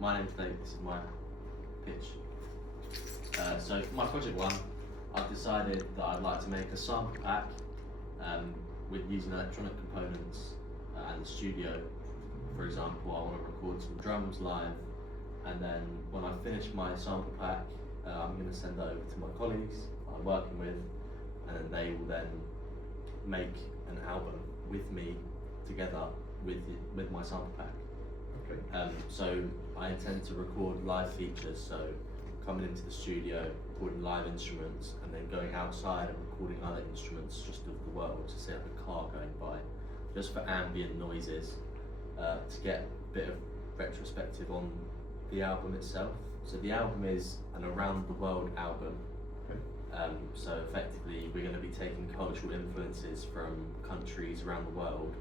my name today, this is my pitch. So for my project one, I've decided that I'd like to make a sample pack with using electronic components and the studio. For example, I want to record some drums live, and then when I finish my sample pack, I'm going to send it over to my colleagues I'm working with, and then they will then make an album with me together with my sample pack. Okay. So I intend to record live features, so coming into the studio, recording live instruments, and then going outside and recording other instruments just of the world, so say like a car going by, just for ambient noises, to get a bit of retrospective on the album itself. So the album is an around the world album. Okay. So effectively we're going to be taking cultural influences from countries around the world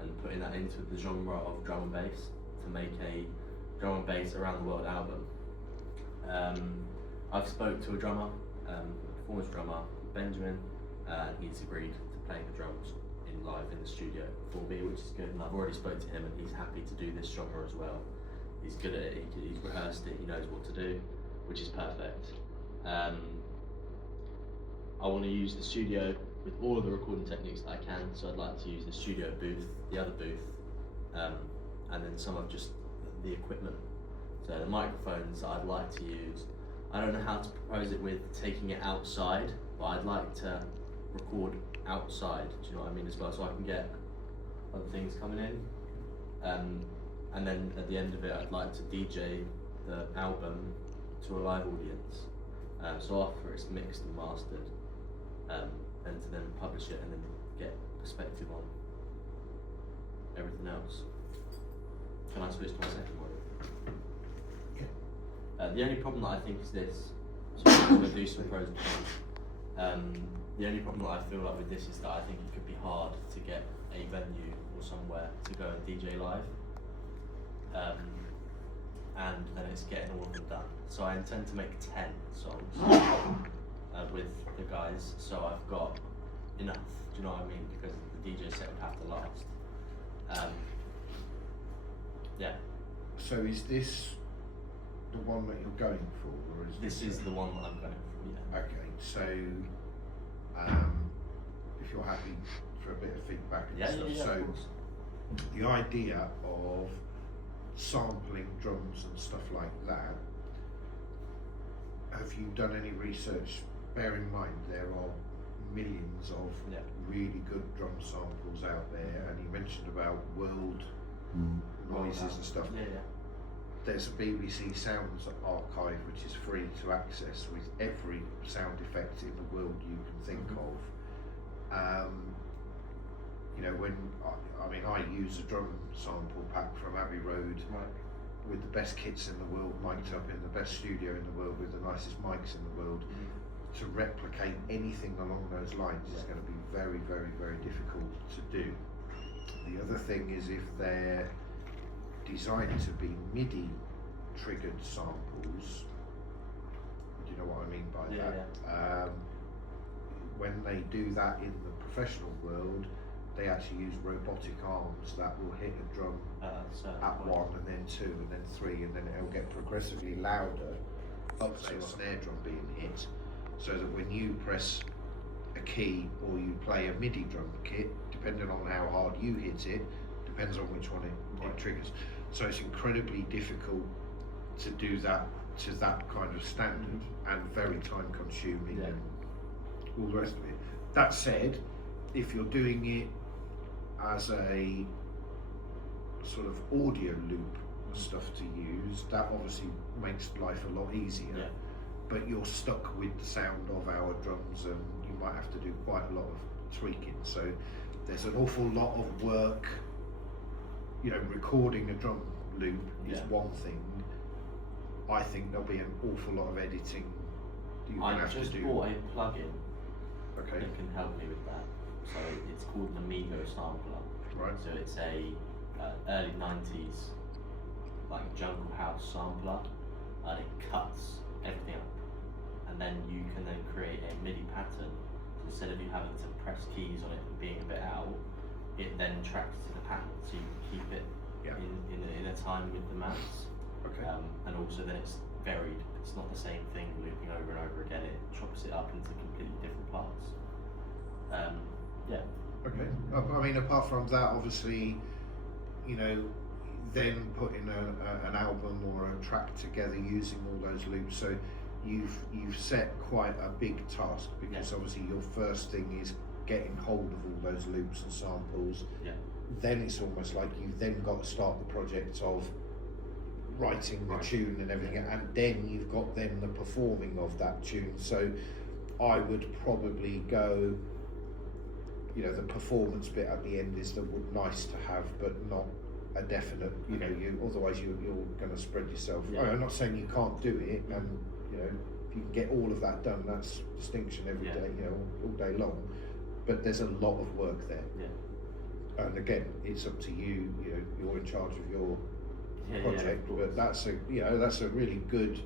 and putting that into the genre of drum and bass to make a drum and bass around the world album. I've spoke to a drummer, a performance drummer, Benjamin, and he's agreed to play the drums live in the studio for me, which is good, and I've already spoke to him and he's happy to do this genre as well. He's good at it, he's rehearsed it, he knows what to do, which is perfect. I want to use the studio with all of the recording techniques that I can, so I'd like to use the studio booth, the other booth, and then some of just the equipment. So the microphones that I'd like to use, I don't know how to propose it with taking it outside, but I'd like to record outside, do you know what I mean, as well, so I can get other things coming in. And then at the end of it, I'd like to DJ the album to a live audience. So after it's mixed and mastered, and to then publish it and then get perspective on everything else. Can I switch to my second one? Yeah. The only problem that I think is this, so I'm going to do some pros and cons. The only problem that I feel like with this is that I think it could be hard to get a venue or somewhere to go and DJ live, and then it's getting all of them done. So I intend to make 10 songs with the guys, so I've got enough, do you know what I mean, because the DJ set would have to last. Yeah. So is this the one that you're going for, or is This is the one that I'm going for, yeah. Okay, so if you're happy for a bit of feedback and stuff, Yeah, so of course. the idea of sampling drums and stuff like that, have you done any research? Bear in mind there are millions of really good drum samples out there, and you mentioned about world noises and stuff. Yeah. There's a BBC Sounds archive which is free to access with every sound effect in the world you can think of. You know, when I use a drum sample pack from Abbey Road, with the best kits in the world, mic'd up in the best studio in the world with the nicest mics in the world. To replicate anything along those lines is going to be very, very, very difficult to do. The other thing is if they're designed to be MIDI triggered samples, do you know what I mean by that? Yeah. When they do that in the professional world, they actually use robotic arms that will hit a drum at 1 and then 2 and then 3, and then it'll get progressively louder up to a snare drum being hit, so that when you press a key or you play a MIDI drum kit, depending on how hard you hit it, depends on which one it triggers. So it's incredibly difficult to do that to that kind of standard, and very time consuming and all the rest of it. That said, if you're doing it as a sort of audio loop stuff to use, that obviously makes life a lot easier. But you're stuck with the sound of our drums, and you might have to do quite a lot of tweaking. So there's an awful lot of work. You know, recording a drum loop is one thing. I think there'll be an awful lot of editing you're going to have to do. I just bought a plugin that can help me with that. So it's called an Amigo Sampler. Right. So it's a early 90s like jungle house sampler, and it cuts everything up. And then you can then create a MIDI pattern. So instead of you having to press keys on it and being a bit out, it then tracks to the pattern, so you can keep it in a time with the mouse. Okay. also then it's varied. It's not the same thing looping over and over again. It chops it up into completely different parts. Yeah. Okay. I mean, apart from that, obviously, you know, then putting an album or a track together using all those loops. So you've set quite a big task, because obviously your first thing is getting hold of all those loops and samples. Yeah. Then it's almost like you've then got to start the project of writing the tune and everything, and then you've got then the performing of that tune. So I would probably go, you know, the performance bit at the end is the nice to have, but not a definite, you know, otherwise you're going to spread yourself. I'm not saying you can't do it, and you know, if you can get all of that done, that's distinction every day, you know, all day long, but there's a lot of work there. And again, it's up to you, you know, you're in charge of your project, but that's a, you know, that's a really good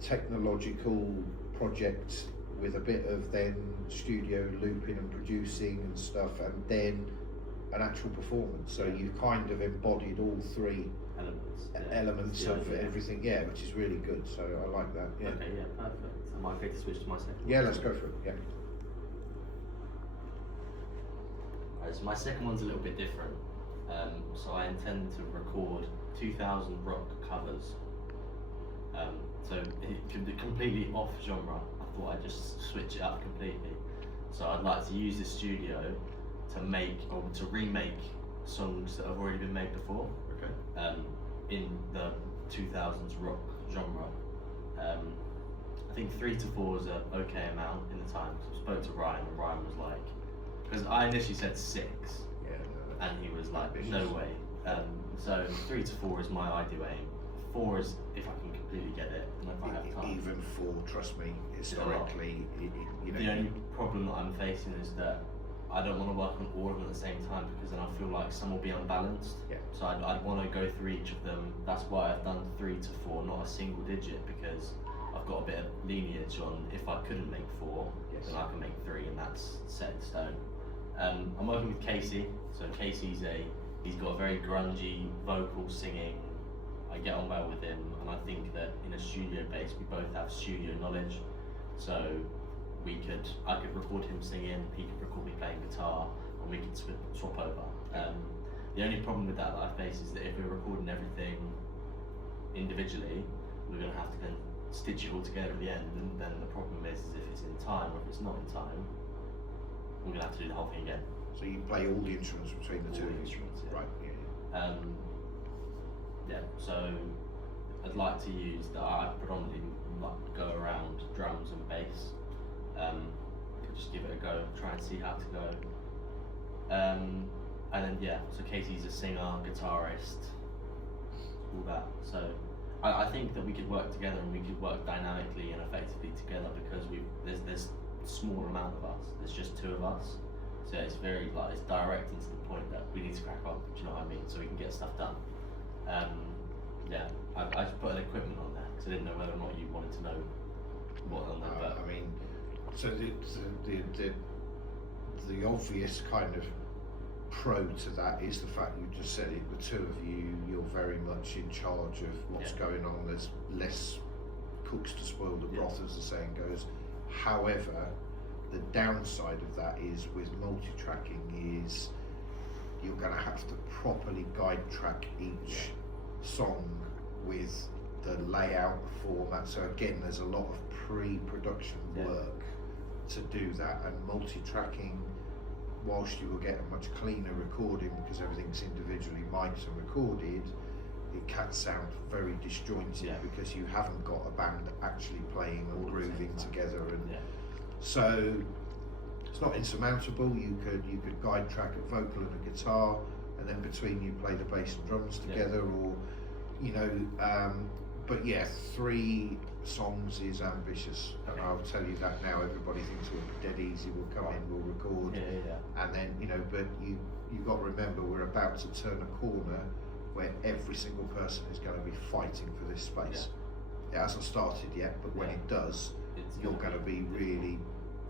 technological project with a bit of then studio looping and producing and stuff, and then an actual performance. So you've kind of embodied all three elements of everything, which is really good. So I like that. Okay, perfect. Am I okay to switch to my second? Yeah, let's go for it. Yeah. Alright, so my second one's a little bit different. So I intend to record 2000 rock covers. So it could be completely off genre. I thought I'd just switch it up completely. So I'd like to use the studio to make or to remake songs that have already been made before. Okay. In the 2000s rock genre. I think 3 to 4 is an okay amount in the time. So I spoke to Ryan, and Ryan was like, because I initially said 6, and he was like, no way. So 3 to 4 is my ideal aim. 4 is if I can completely get it, and if I have time. Even 4, trust me, historically, you know. The only problem that I'm facing is that I don't want to work on all of them at the same time, because then I feel like some will be unbalanced. So I'd want to go through each of them. That's why I've done 3 to 4, not a single digit, because I've got a bit of lineage on if I couldn't make 4, then I can make 3, and that's set in stone. I'm working with Casey. So Casey's he's got a very grungy vocal singing. I get on well with him, and I think that in a studio base we both have studio knowledge. So I could record him singing, he could record me playing guitar, and we could swap over. The only problem with that I face is that if we're recording everything individually, we're going to have to then stitch it all together at the end, and then the problem is if it's in time or if it's not in time, we're going to have to do the whole thing again. So you play all the instruments between the two? All the instruments, Right, so I'd like to use that. I predominantly go around drums and bass. Could just give it a go, try and see how to go. And then so Casey's a singer, guitarist, all that. So I think that we could work together, and we could work dynamically and effectively together, because there's a small amount of us. There's just 2 of us. So it's very it's direct and to the point that we need to crack on. Do you know what I mean? So we can get stuff done. I just put an equipment on there because I didn't know whether or not you wanted to know what on there. But I mean, so the obvious kind of pro to that is the fact you just said it. The 2 of you, you're very much in charge of what's going on. There's less cooks to spoil the broth, as the saying goes. However, the downside of that is with multi-tracking is you're going to have to properly guide track each song with the layout format. So again, there's a lot of pre-production work to do that, and multi-tracking, whilst you will get a much cleaner recording because everything's individually mic'd and recorded, it can sound very disjointed because you haven't got a band actually playing or grooving together, and so it's not insurmountable. You could guide track a vocal and a guitar, and then between you play the bass and drums together, or you know, but 3 songs is ambitious, and I'll tell you that now. Everybody thinks we're dead easy. We'll come in, we'll record, and then you know, but you've got to remember we're about to turn a corner where every single person is going to be fighting for this space. It hasn't started yet, but when it does, you're going to be really,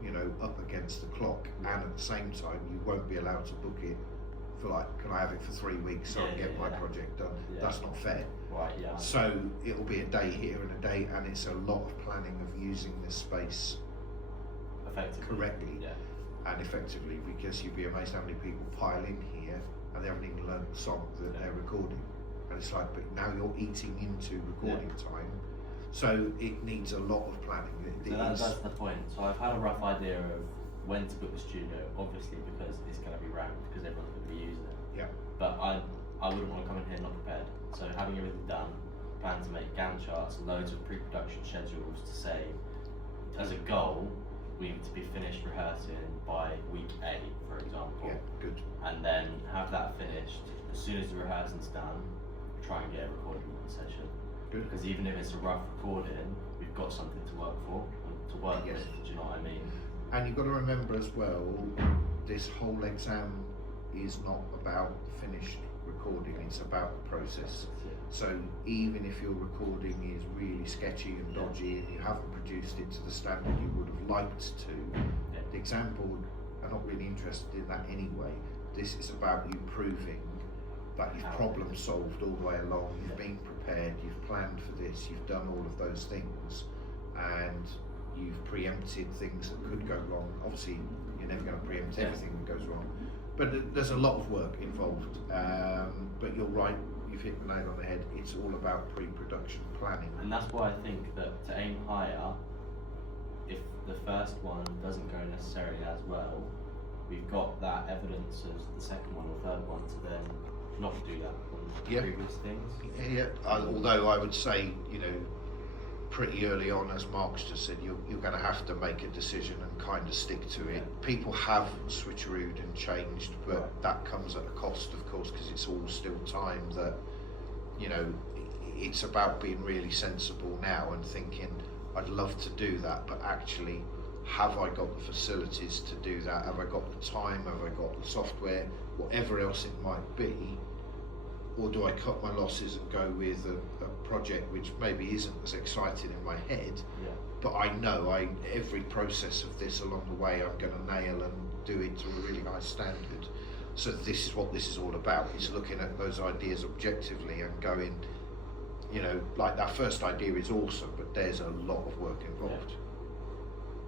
you know, up against the clock, and at the same time you won't be allowed to book it for like, can I have it for 3 weeks so I can get my project done? That's not fair. Right, yeah. So it'll be a day here and a day, and it's a lot of planning of using this space effectively, correctly yeah. and effectively, because you'd be amazed how many people pile in here and they haven't even learned the song that they're recording. And it's like, but now you're eating into recording time, so it needs a lot of planning. So that's the point. So I've had a rough idea of when to book the studio, obviously because it's going to be rammed, because everyone's going to be using it. Yeah. But I wouldn't want to come in here not prepared. So having everything done, plan to make Gantt charts, loads of pre-production schedules to say, as a goal, we need to be finished rehearsing by week 8, for example. Yeah, good. And then have that finished. As soon as the rehearsing's done, try and get a recording session. Good. Because even if it's a rough recording, we've got something to work for, to work Yes. with, do you know what I mean? And you've got to remember as well, this whole exam is not about finished recording, it's about the process. So even if your recording is really sketchy and dodgy and you haven't produced it to the standard you would have liked to, the exam board are not really interested in that anyway. This is about you proving that you've problem solved all the way along, you've been prepared, you've planned for this, you've done all of those things, and you've preempted things that could go wrong. Obviously, you're never going to preempt everything that goes wrong, but there's a lot of work involved. But you're right, you've hit the nail on the head. It's all about pre-production planning. And that's why I think that to aim higher, if the first one doesn't go necessarily as well, we've got that evidence as the second one or third one to then not do that on previous things. Yeah, although I would say, pretty early on, as Mark's just said, you're going to have to make a decision and kind of stick to it. People have switcherooed and changed, but that comes at a cost, of course, because it's all still time that, it's about being really sensible now and thinking, I'd love to do that, but actually, have I got the facilities to do that? Have I got the time? Have I got the software? Whatever else it might be, or do I cut my losses and go with a project which maybe isn't as exciting in my head, but I know every process of this along the way I'm going to nail and do it to a really high standard. So this is what this is all about. It's looking at those ideas objectively and going, like that first idea is awesome, but there's a lot of work involved.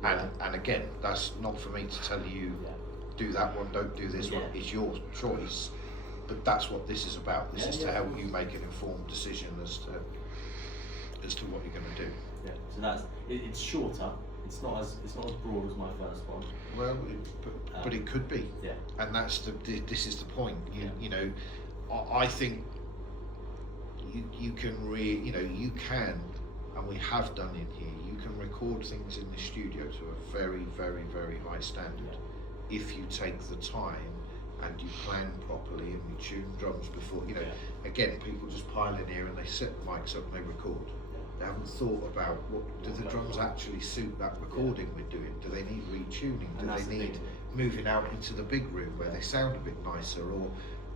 And again, that's not for me to tell you, do that one, don't do this one. It's your choice. But that's what this is about. This is to help you make an informed decision as to what you're going to do. Yeah. So it's shorter. It's not as broad as my first one. Well, but it could be. Yeah. And this is the point. I think you can you can, and we have done in here. You can record things in the studio to a very, very, very high standard if you take the time. And you plan properly, and we tune drums before. Again, people just pile in here and they set the mics up and they record. They haven't thought about do the drums actually suit that recording we're doing? Do they need retuning? Do they need moving out into the big room where they sound a bit nicer? Or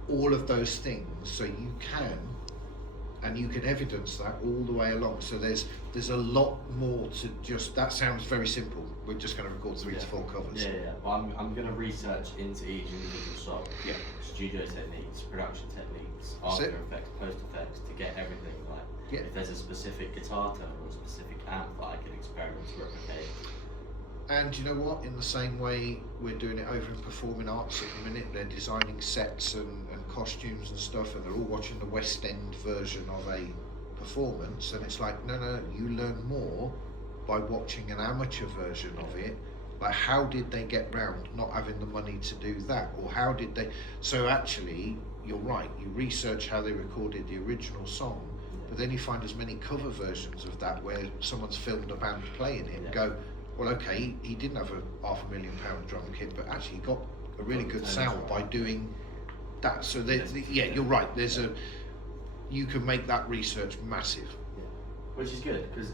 all of those things, so you can, and you can evidence that all the way along. So there's a lot more to just. That sounds very simple. We're just going to record 3 to 4 covers. Yeah. Well, I'm going to research into each individual song. Yeah. Studio techniques, production techniques, After Effects, post effects, to get everything right. Yeah. If there's a specific guitar tone or a specific amp that I can experiment to replicate. And you know what? In the same way we're doing it over in Performing Arts at the minute, they're designing sets and costumes and stuff, and they're all watching the West End version of a performance, and it's like, no, you learn more by watching an amateur version of it. Like, how did they get round not having the money to do that? Or how did they... So actually, you're right, you research how they recorded the original song, but then you find as many cover versions of that where someone's filmed a band playing it and go, well, okay, he didn't have a £500,000 drum kit, but actually he got a really good sound by doing that. So you're right, you can make that research massive. Which is good, because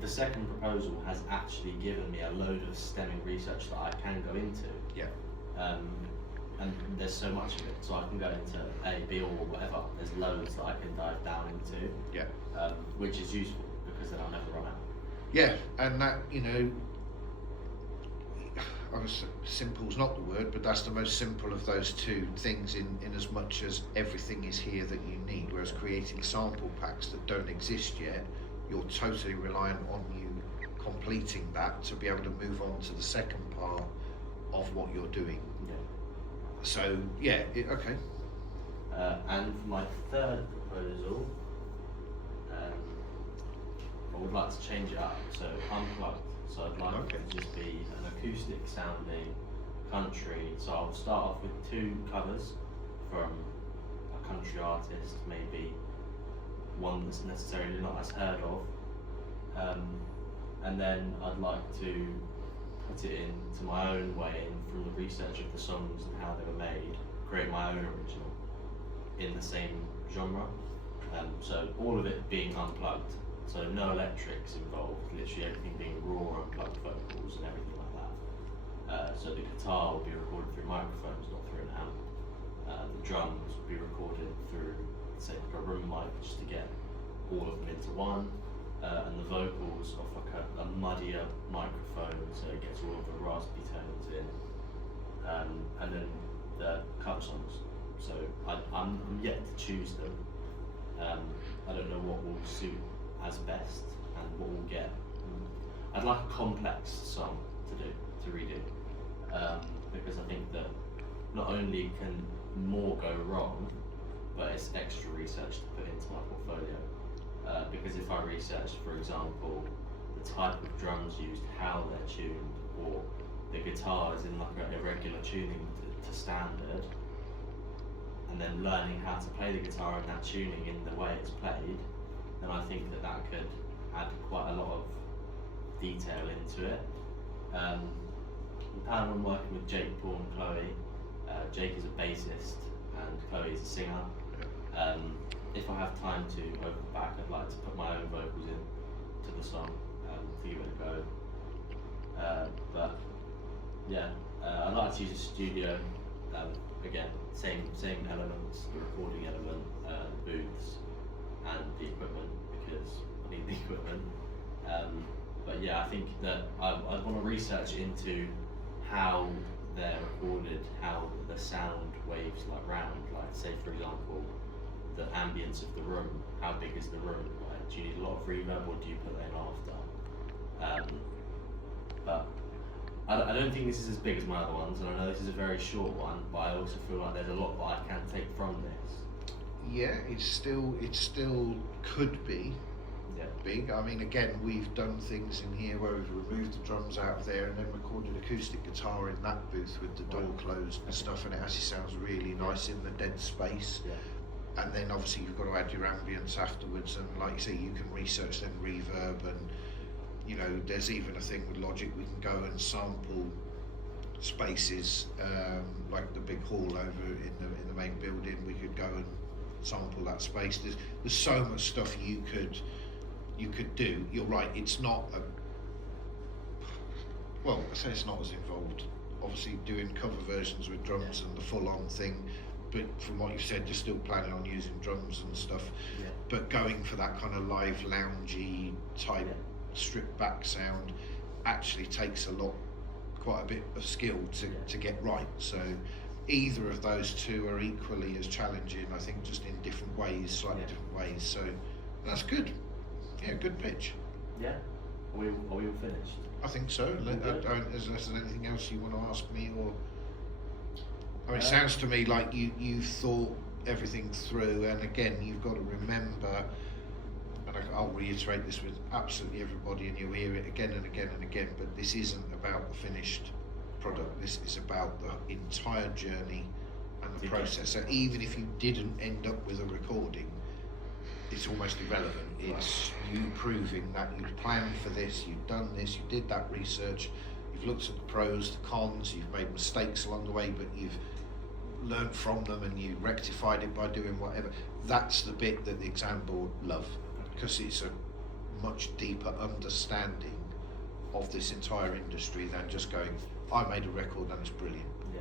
the second proposal has actually given me a load of stemming research that I can go into. Yeah. And there's so much of it, so I can go into A, B, or whatever. There's loads that I can dive down into. Yeah. Which is useful, because then I'll never run out. Yeah, and that, I was simple's not the word, but that's the most simple of those two things in as much as everything is here that you need, whereas creating sample packs that don't exist yet, you're totally reliant on you completing that to be able to move on to the second part of what you're doing. Yeah. So yeah, okay. And for my third proposal, I would like to change it up, so unplugged. So I'd like it to just be an acoustic sounding country. So I'll start off with 2 covers from a country artist, maybe one that's necessarily not as heard of. And then I'd like to put it into my own way, and from the research of the songs and how they were made, create my own original in the same genre. So all of it being unplugged, so no electrics involved, literally everything being raw unplugged vocals and everything like that. So the guitar will be recorded through microphones, not through an amp. The drums will be recorded through, say, like a room mic, just to get all of them into one. And the vocals off like a muddier microphone, so it gets all of the raspy tones in. And then the cover songs. So I'm yet to choose them. I don't know what will suit as best and what we'll get. I'd like a complex song to redo, because I think that not only can more go wrong, but it's extra research to put into my portfolio. Because if I research, for example, the type of drums used, how they're tuned, or the guitar is in like an irregular tuning to standard, and then learning how to play the guitar in that tuning in the way it's played, then I think that could add quite a lot of detail into it. I'm planning on working with Jake, Paul and Chloe. Jake is a bassist and Chloe is a singer. If I have time to over the back, I'd like to put my own vocals in to the song to give it a go. But yeah, I'd like to use a studio. Again, same elements, the recording element, the booths, and the equipment, because I need the equipment. But yeah, I think that I want to research into how they're recorded, how the sound waves like round, like say for example, the ambience of the room. How big is the room? Like, do you need a lot of reverb, or do you put that in after? But I don't think this is as big as my other ones, and I know this is a very short one, but I also feel like there's a lot that I can take from this. Yeah, it still could be big. I mean, again, we've done things in here where we've removed the drums out of there and then recorded acoustic guitar in that booth with the door closed and stuff, and it actually sounds really nice in the dead space. Yeah. And then obviously you've got to add your ambience afterwards, and like you say, you can research then reverb, and you know, there's even a thing with Logic, we can go and sample spaces, like the big hall over in the main building. We could go and sample that space. There's so much stuff you could do. You're right, it's not well, I say it's not as involved. Obviously doing cover versions with drums and the full-on thing, but from what you've said, you're still planning on using drums and stuff. Yeah. But going for that kind of live loungy type stripped back sound actually takes quite a bit of skill to get right. So either of those two are equally as challenging, I think, just in different ways, slightly different ways. So that's good. Yeah, good pitch. Yeah. Are we all finished? I think so. Is there anything else you want to ask me, or? I mean, it sounds to me like you've thought everything through, and again, you've got to remember, and I'll reiterate this with absolutely everybody, and you'll hear it again and again and again, but this isn't about the finished product. This is about the entire journey and the process. So even if you didn't end up with a recording, it's almost irrelevant. It's you proving that you'd planned for this, you've done this, you did that research, you've looked at the pros, the cons, you've made mistakes along the way, but you've learned from them and you rectified it by doing whatever. That's the bit that the exam board love, because it's a much deeper understanding of this entire industry than just going, I made a record and it's brilliant. Yeah.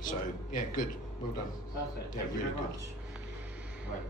So yeah, good, well done. Perfect. Yeah, Thank you really very good. much. Right.